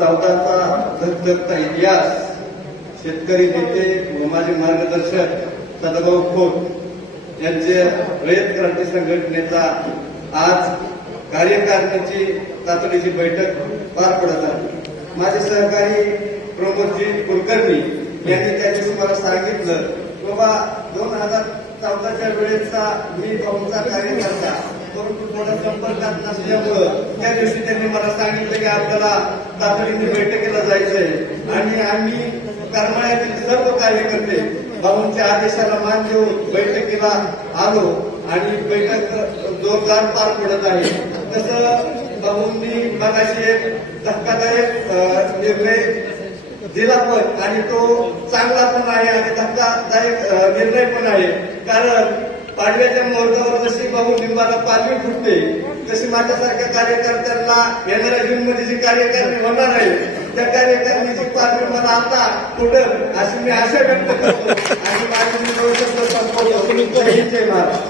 चौदाचा धगधगता इतिहास, शेतकरी नेते व माझे मार्गदर्शक सदाभाऊ खोत यांच्या रयत क्रांती संघटनेचा आज कार्यकारिणीची तातडीची बैठक पार पडत आहे। माझे सहकारी प्रमोदजी कुलकर्णी यांनी त्या दिवशी मला सांगितलं, बाबा 2014च्या वेळेचा मी भाऊंचा कार्यकर्ता, परंतु थोडा संपर्कात नसल्यामुळं त्या दिवशी त्यांनी मला सांगितलं की आपल्याला तातडीने बैठकीला जायचंय आणि आम्ही करमाळ्यातील सर्व कार्यकर्ते भाऊंच्या आदेशाला मान देऊन बैठकीला आलो आणि बैठक जोरदार पार पडत आहे। तसं भाऊंनी मगाशी एक धक्कादायक निर्णय दिला पण, आणि तो चांगला पण आहे आणि धक्कादायक निर्णय पण आहे। कारण पाडव्याच्या मुहूर्तावर जशी भाऊ लिंबाला पालवी फुटते, तशी माझ्यासारख्या कार्यकर्त्यांना येणाऱ्या जूनमध्ये जी कार्यकारिणी होणार आहे त्या कार्यकारिणीची पालवी मला आता फुटल अशी मी आशा व्यक्त करतो आणि माझी संपवतो। जय महाराज।